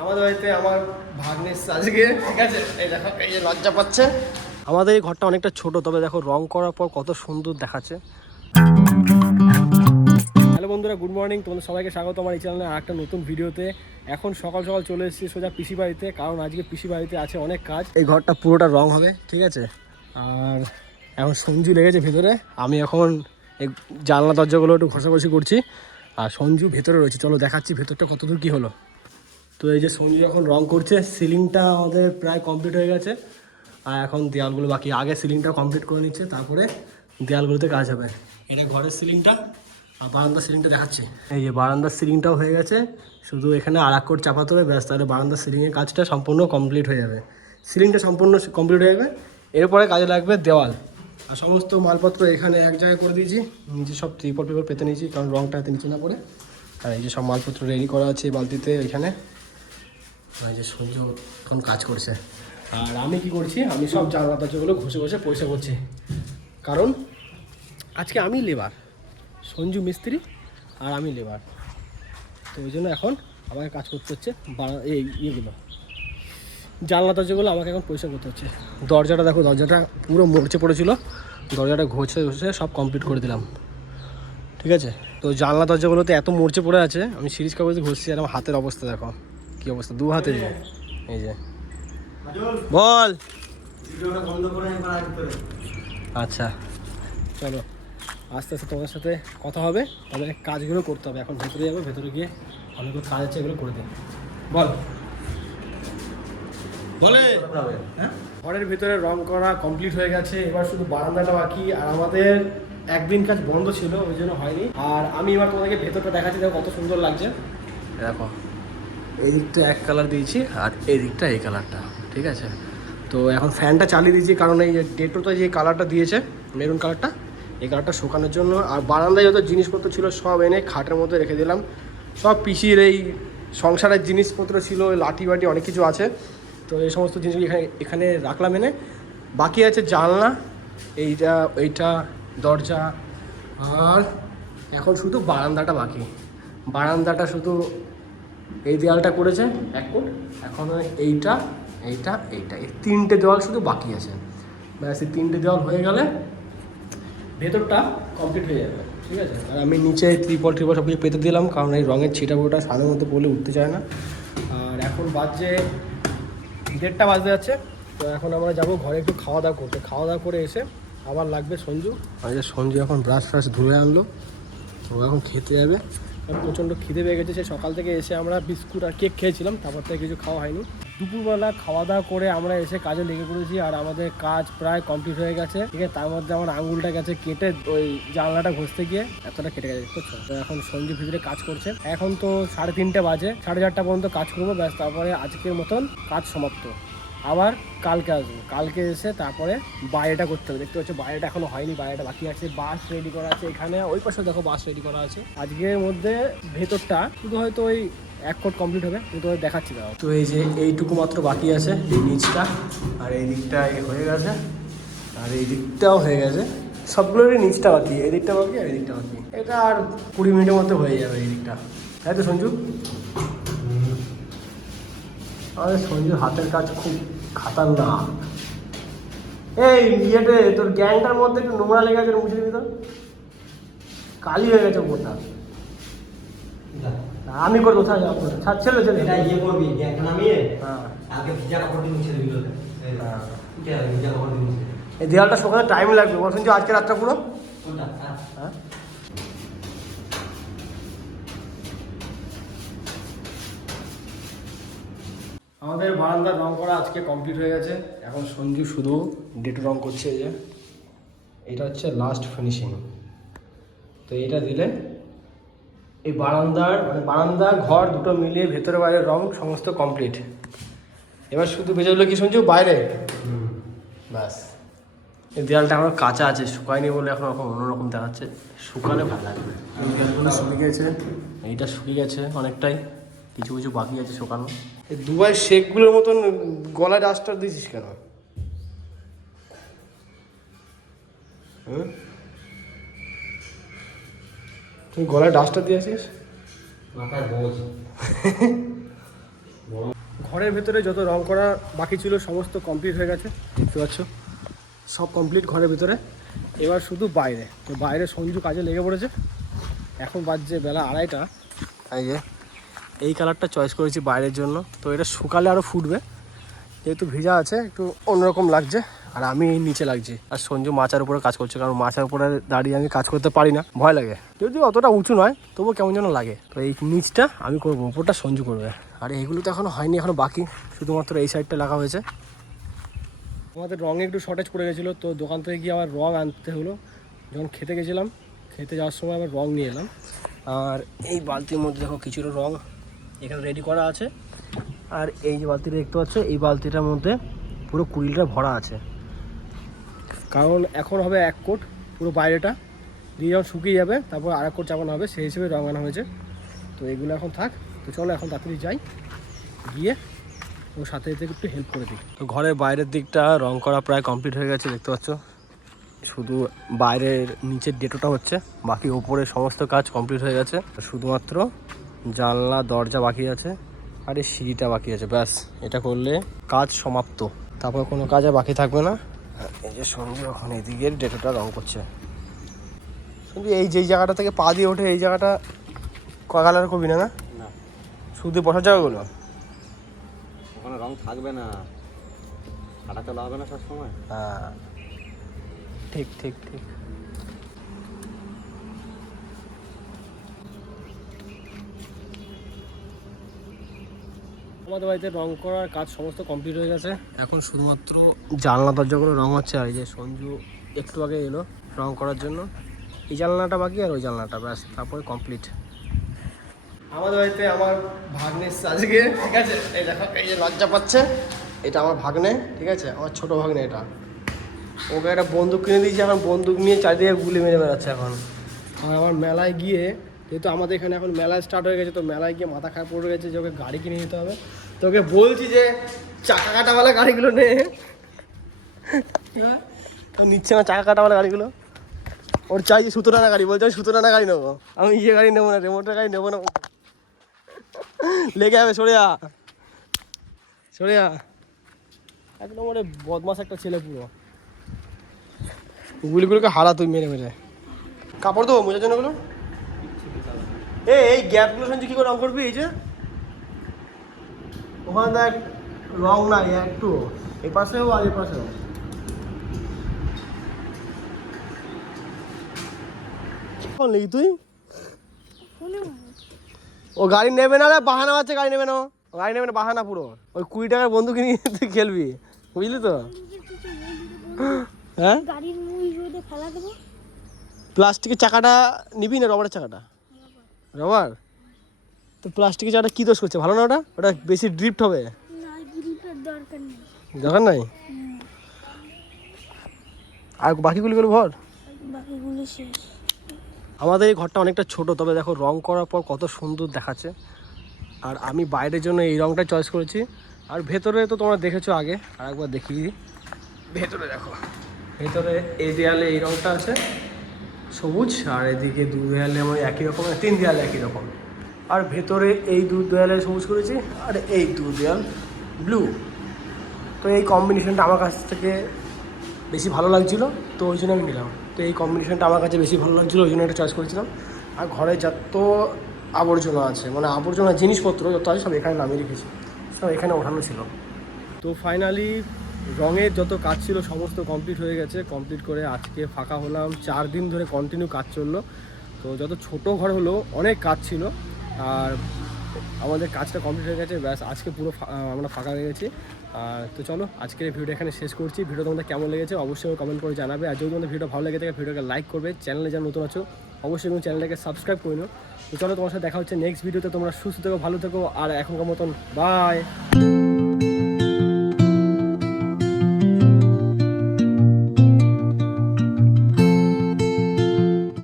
আমাদের বাড়িতে আমার ভাগ্নে আজকে, ঠিক আছে, এই দেখো, এই যে লজ্জা পাচ্ছে। আমাদের এই ঘরটা অনেকটা ছোট, তবে দেখো রং করার পর কত সুন্দর দেখাচ্ছে। হ্যালো বন্ধুরা, গুড মর্নিং। তোমাদের সবাইকে স্বাগত আমার এই চ্যানেলে আর একটা নতুন ভিডিওতে। এখন সকাল সকাল চলে এসেছি সোজা পিসি বাড়িতে, কারণ আজকে পিসি বাড়িতে আছে অনেক কাজ। এই ঘরটা পুরোটা রং হবে, ঠিক আছে। আর এখন সঞ্জু লেগেছে ভেতরে, আমি এখন এই জানলা দরজাগুলো একটু ঘষাঘষি করছি, আর সঞ্জু ভেতরে রয়েছে। চলো দেখাচ্ছি ভেতরটা কতদূর কী হলো। তো এই যে সঞ্জু এখন রং করছে, সিলিংটা আমাদের প্রায় কমপ্লিট হয়ে গেছে, আর এখন দেয়ালগুলো বাকি। আগে সিলিংটা কমপ্লিট করে নিচ্ছে, তারপরে দেয়ালগুলোতে কাজ হবে। এটা ঘরের সিলিংটা, আর বারান্দার সিলিংটা দেখাচ্ছি। এই যে বারান্দার সিলিংটাও হয়ে গেছে, শুধু এখানে আর এক কোট চাপাতে হবে, ব্যাস, তাহলে বারান্দার সিলিংয়ের কাজটা সম্পূর্ণ কমপ্লিট হয়ে যাবে। সিলিংটা সম্পূর্ণ কমপ্লিট হয়ে যাবে, এরপরে কাজে লাগবে দেওয়াল। আর সমস্ত মালপত্র এখানে এক জায়গায় করে দিয়েছি, নিচে সব ত্রিপল পেপার পেতে নিয়েছি, কারণ রংটা হাতে নিচে না পড়ে। আর এই যে সব মালপত্র রেডি করা আছে বালতিতে এখানে। এই যে সূর্য এখন কাজ করছে, আর আমি কি করছি, আমি সব জানলা দরজাগুলো ঘষে ঘষে পয়সা করছি, কারণ আজকে আমি লেবার, সঞ্জু মিস্ত্রি আর আমি লেবার। তো ওই জন্য এখন আমাকে কাজ করতে হচ্ছে। এই ইয়েগুলো জানলা দরজাগুলো আমাকে এখন পয়সা করতে হচ্ছে। দরজাটা দেখো, দরজাটা পুরো মরচে পড়েছিল, দরজাটা ঘষে ঘষে সব কমপ্লিট করে দিলাম, ঠিক আছে। তো জানলা দরজাগুলোতে এত মরচে পড়ে আছে, আমি সিরিজ কাগজে ঘষছি, আর আমার হাতের অবস্থা দেখো কী অবস্থা, দু হাতে। এই যে বল, আচ্ছা চলো আস্তে আস্তে তোমাদের সাথে কথা হবে, তাদের কাজগুলো করতে হবে। এখন ভেতরে যাবো, ভেতরে গিয়ে অনেকগুলো কাজ আছে, এগুলো করে দেবো। বল বলে। হ্যাঁ, ঘরের ভিতরে রং করা কমপ্লিট হয়ে গেছে, এবার শুধু বারান্দাটা বাকি। আর আমাদের একদিন কাজ বন্ধ ছিল, ওই জন্য হয়নি। আর আমি এবার তোমাদেরকে ভেতরটা দেখাচ্ছি, দেখো কত সুন্দর লাগছে। দেখো এই দিকটা এক কালার দিয়েছি, আর এই দিকটা এই কালারটা, ঠিক আছে। তো এখন ফ্যানটা চালিয়ে দিয়েছি, কারণ এই যে ডেটোতে যে কালারটা দিয়েছে, মেরুন কালারটা, এই কালারটা শুকানোর জন্য। আর বারান্দায় যত জিনিসপত্র ছিল সব এনে খাটের মধ্যে রেখে দিলাম। সব পিসির এই সংসারের জিনিসপত্র ছিল, লাঠি বাটি অনেক কিছু আছে, তো এই সমস্ত জিনিসগুলো এখানে রাখলাম এনে। বাকি আছে জানলা, এইটা দরজা, আর এখন শুধু বারান্দাটা বাকি। বারান্দাটা শুধু এই দেওয়ালটা করেছে এক ফুট, এখন এইটা এইটা এইটা, এই তিনটে দেওয়াল শুধু বাকি আছে। ব্যাস, এই তিনটে দেওয়াল হয়ে গেলে ভেতরটা কমপ্লিট হয়ে যাবে, ঠিক আছে। আর আমি নিচে ত্রিপল সব কিছু পেতে দিলাম, কারণ এই রঙের ছিটাফোটা সাদের মধ্যে পড়লে উঠতে চায় না। আর এখন বাজছে 1:30 বাজতে যাচ্ছে। তো এখন আমরা যাবো ঘরে একটু খাওয়া দাওয়া করতে। খাওয়া দাওয়া করে এসে আবার লাগবে সঞ্জু। আর যে সঞ্জু এখন ব্রাশ ফ্রাশ ধুয়ে আনলো, ও এখন খেতে যাবে। প্রচণ্ড খিদে পেয়ে গেছে, সে সকাল থেকে এসে আমরা বিস্কুট আর কেক খেয়েছিলাম, তারপর থেকে কিছু খাওয়া হয়নি। দুপুরবেলা খাওয়া দাওয়া করে আমরা এসে কাজে লেগে পড়েছি, আর আমাদের কাজ প্রায় কমপ্লিট হয়ে গেছে, ঠিক আছে। তার মধ্যে আমার আঙুলটা গেছে কেটে, ওই জানলাটা ঘষতে গিয়ে এতটা কেটে গেছে, বুঝছো। তো এখন সঞ্জু ভিতরে কাজ করছে। এখন তো 3:30 বাজে, 4:30 পর্যন্ত কাজ করবো, ব্যাস, তারপরে আজকের মতন কাজ সমাপ্ত। আবার কালকে আসবো, কালকে এসে তারপরে বাইরেটা করতে হবে। দেখতে পাচ্ছি বাইরেটা এখনো হয়নি, বাইরেটা বাকি আছে। বাস রেডি করা আছে এখানে, ওই পাশে দেখো বাস রেডি করা আছে। আজকের মধ্যে ভেতরটা শুধু হয়তো ওই এক কোট কমপ্লিট হবে, কিন্তু দেখাচ্ছি দাও। তো এই যে এইটুকু মাত্র বাকি আছে, এই নিচটা, আর এই দিকটা হয়ে গেছে, আর এই দিকটাও হয়ে গেছে। সবগুলোরই নিচটা বাকি, এই দিকটা বাকি আর এই দিকটা বাকি। এটা আর 20 মিনিটের মধ্যে হয়ে যাবে এই দিকটা, তাই তো সঞ্জু? আমাদের সঞ্জুর হাতের কাজ খুব খাতারনাক। এই ইয়েতে তোর গ্যাংটার মধ্যে একটু নোংরা লেগে গেছে, মুছে দিবি তো, কালি হয়ে গেছে ওপরটা। আমি করবো, ছাড় ছেলে ছেলে এটা ইয়ে করবি, গ্যাংটা নামিয়ে হ্যাঁ, আগে ভিজা কাপড় দিয়ে মুছে দিবি। হ্যাঁ, ভিজা কাপড় দিয়ে মুছে। এই দেওয়ালটা শুকাতে টাইম লাগবে, বল সঞ্জু, আজকে রাতটা পুরো। কোনটা? হ্যাঁ, আমাদের বারান্দার রং করা আজকে কমপ্লিট হয়ে গেছে। এখন সঞ্জু শুধু ডেটো রং করছে। এই যে এটা হচ্ছে লাস্ট ফিনিশিং। তো এটা দিলে এই বারান্দা ঘর দুটো মিলিয়ে ভেতরে বাইরে রং সমস্ত কমপ্লিট। এবার শুধু বেঁচে হলো কি সঞ্জু, বাইরে, ব্যাস। এই দেওয়ালটা এখন কাঁচা আছে, শুকায়নি বলে এখন অন্যরকম দেখাচ্ছে, শুকালে ভালো লাগবে। শুকিয়ে গেছে, এইটা শুকিয়ে গেছে অনেকটাই, কিছু কিছু বাকি আছে শুকানো। এই দুবাই শেকগুলোর মতন গলায় ডাস্টার দিয়েছিস কেন? তুই গলায় ডাস্টার দিয়েছিস? মাথায় বোঝ। ঘরের ভেতরে যত রং করা বাকি ছিল সমস্ত কমপ্লিট হয়ে গেছে, দেখতে পাচ্ছ সব কমপ্লিট ঘরের ভিতরে। এবার শুধু বাইরে, তো বাইরে সঞ্জু কাজে লেগে পড়েছে। এখন বাজছে বেলা 2:30। এই যে এই কালারটা চয়েস করেছি বাইরের জন্য, তো এটা শুকালে আরও ফুটবে, যেহেতু ভিজা আছে একটু অন্যরকম লাগছে। আর আমি নিচে লাগছি, আর সঞ্জু মাচার উপরে কাজ করছে, কারণ মাচার উপরে দাঁড়িয়ে আমি কাজ করতে পারি না, ভয় লাগে। যদি অতটা উঁচু নয় তবুও কেমন যেন লাগে। তো এই নিচটা আমি করবো, উপরটা সঞ্জু করবে। আর এইগুলো তো এখনও হয়নি, এখনও বাকি, শুধুমাত্র এই সাইডটা লাগা হয়েছে। আমাদের রঙে একটু শর্টেজ পড়ে গেছিলো, তো দোকান থেকে গিয়ে আবার রঙ আনতে হলো। যখন খেতে গেছিলাম, খেতে যাওয়ার সময় আবার রঙ নিয়ে এলাম। আর এই বালতির মধ্যে দেখো কিছুটা রঙ এখানে রেডি করা আছে। আর এই যে বালতিটা দেখতে পাচ্ছ, এই বালতিটার মধ্যে পুরো 20 লিটার ভরা আছে, কারণ এখন হবে 1 কোট পুরো বাইরেটা দিয়ে, যখন শুকিয়ে যাবে তারপর আর 1 কোট চাপানো হবে, সেই হিসেবে রঙ আনা হয়েছে। তো এগুলো এখন থাক। তো চলো এখন তাড়াতাড়ি যাই, গিয়ে ওর সাথে একটু হেল্প করে দিই। তো ঘরের বাইরের দিকটা রং করা প্রায় কমপ্লিট হয়ে গেছে, দেখতে পাচ্ছ। শুধু বাইরের নিচের ডেটোটা হচ্ছে, বাকি ওপরে সমস্ত কাজ কমপ্লিট হয়ে গেছে। শুধুমাত্র জানলা দরজা বাকি আছে, আর এই সিঁড়িটা বাকি আছে, ব্যাস। এটা করলে কাজ সমাপ্ত, তারপর কোনো কাজ আর বাকি থাকবে না। এই যে সঞ্জু এখন এদিকে ডেটোটা রং করছে। শুধু এই যেই জায়গাটা থেকে পা দিয়ে ওঠে, এই জায়গাটা কালার করবি না? না, শুধু বসার জায়গাগুলো ওখানে রং থাকবে না, হাঁটা চলা হবে না সবসময়। হ্যাঁ, ঠিক ঠিক ঠিক। আমাদের বাড়িতে রং করার কাজ সমস্ত কমপ্লিট হয়ে গেছে, এখন শুধুমাত্র জানলা দরজাগুলো রং হচ্ছে। আর এই যে সঞ্জু একটু আগে এলো রং করার জন্য, এই জানলাটা বাকি আর ওই জানলাটা, ব্যাস, তারপরে কমপ্লিট। আমাদের বাড়িতে আমার ভাগ্নে আজকে, ঠিক আছে, এই দেখো, এই যে লজ্জা পাচ্ছে, এটা আমার ভাগ্নে, ঠিক আছে, আমার ছোট ভাগ্নে। এটা ওকে একটা বন্দুক কিনে দিয়েছি, এখন বন্দুক নিয়ে চারিদিকে গুলি মেরে বেড়াচ্ছে এখন। আর আমার মেলায় গিয়ে, যেহেতু আমাদের এখানে এখন মেলা স্টার্ট হয়ে গেছে, তো মেলায় গিয়ে মাথা খারাপ পড়ে গেছে যে ওকে গাড়ি কিনে নিতে হবে। তো ওকে বলছি যে চাকা কাটাওয়ালা গাড়িগুলো নে, নিচ্ছে না চাকা কাটাওয়ালা গাড়িগুলো। ওর চাই যে 17 আনা গাড়ি, বলছে আমি 17 আনা গাড়ি নেবো, আমি ইয়ে গাড়ি নেবো না, রিমোটের গাড়ি নেবো না, লেগে যাবে, সরে যা। একদম ওরে বদমাস একটা ছেলে পুরো, গুলিগুলোকে হারা তুই মেরে মেরে। কাপড় দেবো মোজার জন্য গুলো, এই গ্যাপগুলো শুনছি কী করে রং করবি? এই যে ওখানে দেখ রং নাই একটু, এই পাশেও আর এই পাশেও। কখন লেগি তুই? ও গাড়ি নেবে না রে, বাহানা আছে, গাড়ি নেবে না, গাড়ি নেবে না, বাহানা পুরো। ওই 20 টাকার বন্দুক নিয়ে তুই খেলবি, বুঝলি তো? হ্যাঁ, প্লাস্টিকের চাকাটা নিবি না রবারের চাকাটা? রবার। তো প্লাস্টিকের চাকাটা কী দোষ করছে, ভালো না? ওটা ওটা বেশি ড্রিফট হবে, দরকার নাই। আর বাকিগুলো ভর, আমাদের এই ঘরটা অনেকটা ছোট, তবে দেখো রং করার পর কত সুন্দর দেখাচ্ছে। আর আমি বাইরের জন্য এই রংটা চয়েস করেছি। আর ভেতরে তো তোমরা দেখেছো আগে, আর একবার দেখিয়ে দিই। ভেতরে দেখো, ভেতরে এই দেয়ালে এই রংটা আছে সবুজ, আর এদিকে 2 দেয়ালে আমার একই রকম, 3 দেয়ালে একই রকম। আর ভেতরে এই 2 দেয়ালে সবুজ করেছি, আর এই 2 দেয়াল ব্লু। তো এই কম্বিনেশনটা আমার কাছ থেকে বেশি ভালো লাগছিলো, তো ওই জন্য আমি নিলাম। তো এই কম্বিনেশনটা আমার কাছে বেশি ভালো লাগছিলো, ওই জন্য এটা চয়েস করেছিলাম। আর ঘরে যত আবর্জনা আছে, মানে আবর্জনা জিনিসপত্র যত আছে সব এখানে নামিয়ে রেখেছি, সব এখানে ওঠানো ছিল। তো ফাইনালি রঙের যত কাজ ছিল সমস্ত কমপ্লিট হয়ে গেছে। কমপ্লিট করে আজকে ফাঁকা হলাম, 4 দিন ধরে কন্টিনিউ কাজ চললো। তো যত ছোট ঘর হলো অনেক কাজ ছিল, আর আমাদের কাজটা কমপ্লিট হয়ে গেছে, ব্যাস আজকে পুরো আমরা ফাঁকা হয়ে গেছি। তো চলো আজকের এই ভিডিওটা এখানে শেষ করছি। ভিডিও তোমাদের কেমন লেগেছে অবশ্যই কমেন্ট করে জানাবে। আর যদি তোমাদের ভিডিও ভালো লেগে থাকে ভিডিওকে লাইক করবে, চ্যানেলে যারা নতুন আছো অবশ্যই তুমি চ্যানেলটাকে সাবস্ক্রাইব করে নিও। তো চলো তোমার সাথে দেখা হচ্ছে নেক্সট ভিডিওতে। তোমরা সুস্থ থেকো, ভালো থেকো, আর এখনকার মতন বাই।